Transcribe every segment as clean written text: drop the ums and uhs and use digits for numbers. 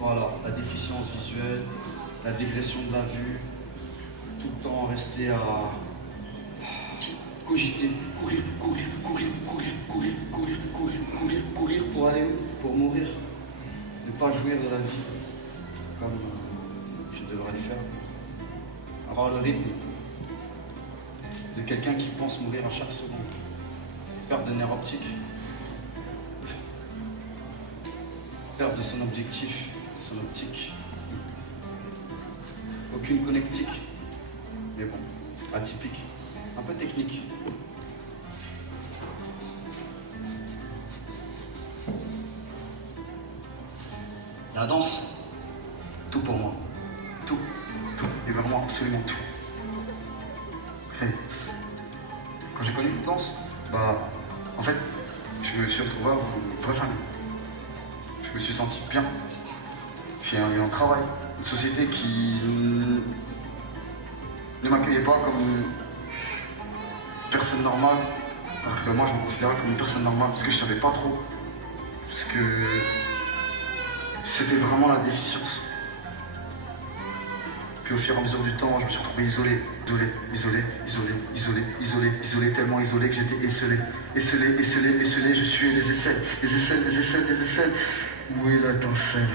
Voilà, la déficience visuelle, la dégression de la vue, tout le temps rester à cogiter, courir, courir, courir, courir, courir, courir, courir, courir, courir pour aller où? Pour mourir. Ne pas jouir de la vie comme je devrais le faire. Avoir le rythme de quelqu'un qui pense mourir à chaque seconde. Perte de nerfs optiques. Perte de son objectif, son optique. Aucune connectique. Mais bon, atypique. Un peu technique. La danse, tout pour moi. Tout, tout, et vraiment absolument tout. Hey. Quand j'ai connu la danse, en fait, je me suis retrouvé une vraie famille. Je me suis senti bien. J'ai eu un travail, une société qui ne m'accueillait pas comme une personne normale. Alors que moi, je me considérais comme une personne normale parce que je savais pas trop ce que c'était vraiment la déficience. Puis au fur et à mesure du temps, je me suis retrouvé isolé, isolé, tellement isolé que j'étais esselé. Je suis les aisselles. Où est la danselle?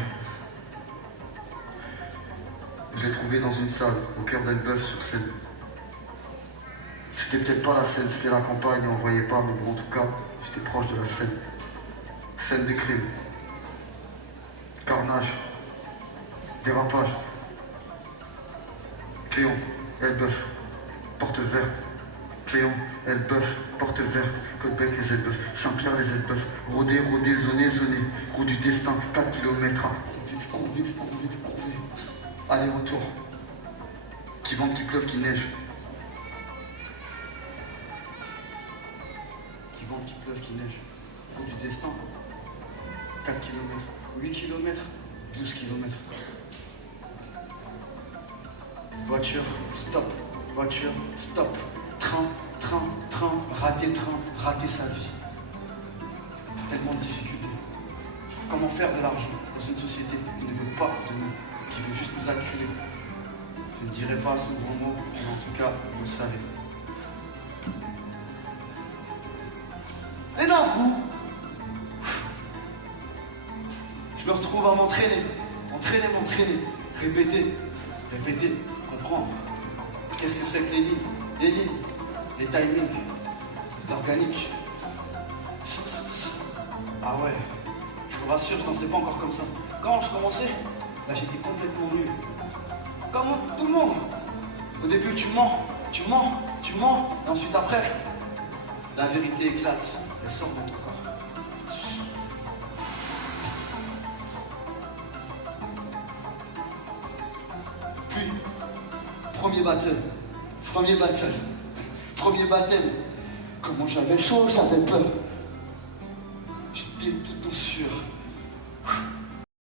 Je l'ai trouvé dans une salle, au cœur d'Elbeuf sur scène. C'était peut-être pas la scène, c'était la campagne, on ne voyait pas, mais bon, en tout cas, j'étais proche de la scène. Scène de crime. Carnage. Dérapage. Cléon, Elbeuf, porte verte. Cléon, Elbeuf, porte verte. Côte-Bec, les Elbeuf. Saint-Pierre, les Elbeuf. Rodé, zoné. Roue du destin, 4 km. Courbé. Aller-retour. Qui vente, qui pleuve, qui neige. Qui vente, qui pleuve, qui neige. Roue du destin. 4 km. 8 km. 12 km. Voiture, stop. Voiture, stop. Train. Rater le train, rater sa vie. Tellement de difficultés. Comment faire de l'argent dans une société qui ne veut pas de nous, qui veut juste nous acculer? Je ne dirai pas ce gros mot, mais en tout cas, vous le savez. Et d'un coup, je me retrouve à m'entraîner, répéter, comprendre. Qu'est-ce que c'est que les lignes, les timings, l'organique. Ah ouais, je vous rassure, je n'en sais pas encore comme ça. Quand je commençais, là j'étais complètement nul. Comme tout le monde. Au début tu mens, et ensuite après, la vérité éclate, elle sort dans ton corps. Puis, premier baptême. Comment j'avais chaud, j'avais peur. J'étais tout en sueur.